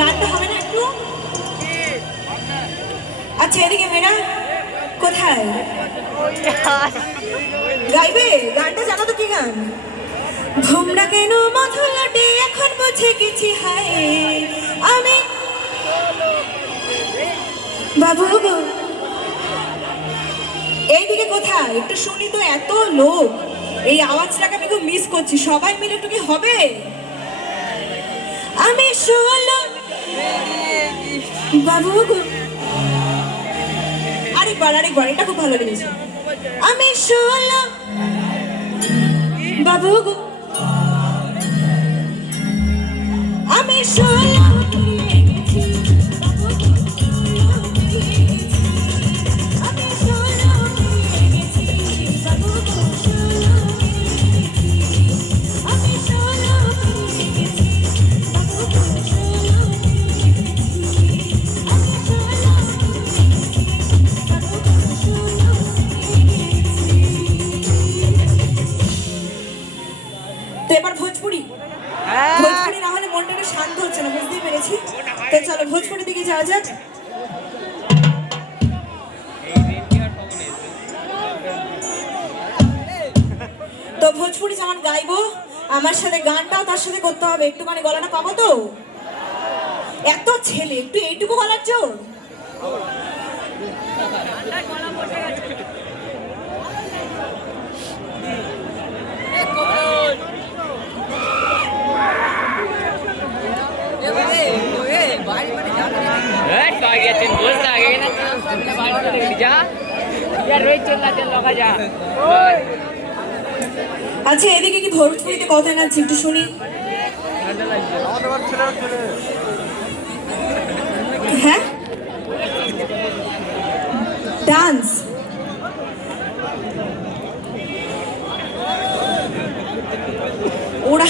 গানটা হবে না একটু? আচ্ছা এদিকে মেয়েরা কোথায় গাইবে? গানটা জানো তো? কি গান? ভোমরা কেন মধুলটে এখন বুঝে গেছি হায় আমি বাবু গো। এইদিকে কোথায় একটু শুনি তো, এত লোক, এই আওয়াজটাকে আমি খুব মিস করছি। সবাই মিলে একটু কি হবে? আমি শোলো বাবু গো। আরেকবার এটা খুব ভালো লেগেছে। আমি শোলো বাবু গো, আমি শোলো এবার ভোজপুরি। ভোজপুরি না হলে মনটা শান্ত হচ্ছে না, বুঝতেই পেরেছি। তো চলো ভোজপুরি দিকে যাওয়া যাক। তো ভোজপুরি যেমন গাইবো, আমার সাথে গানটাও তার সাথে করতে হবে। একটুখানি গলাটা পাবো তো? এত ছেলে একটু এইটুকু গলার জোর? আচ্ছা এদিকে কি ভোজপুরিতে কথা নাচছে একটু শুনি। হ্যাঁ ডান্স। ওরা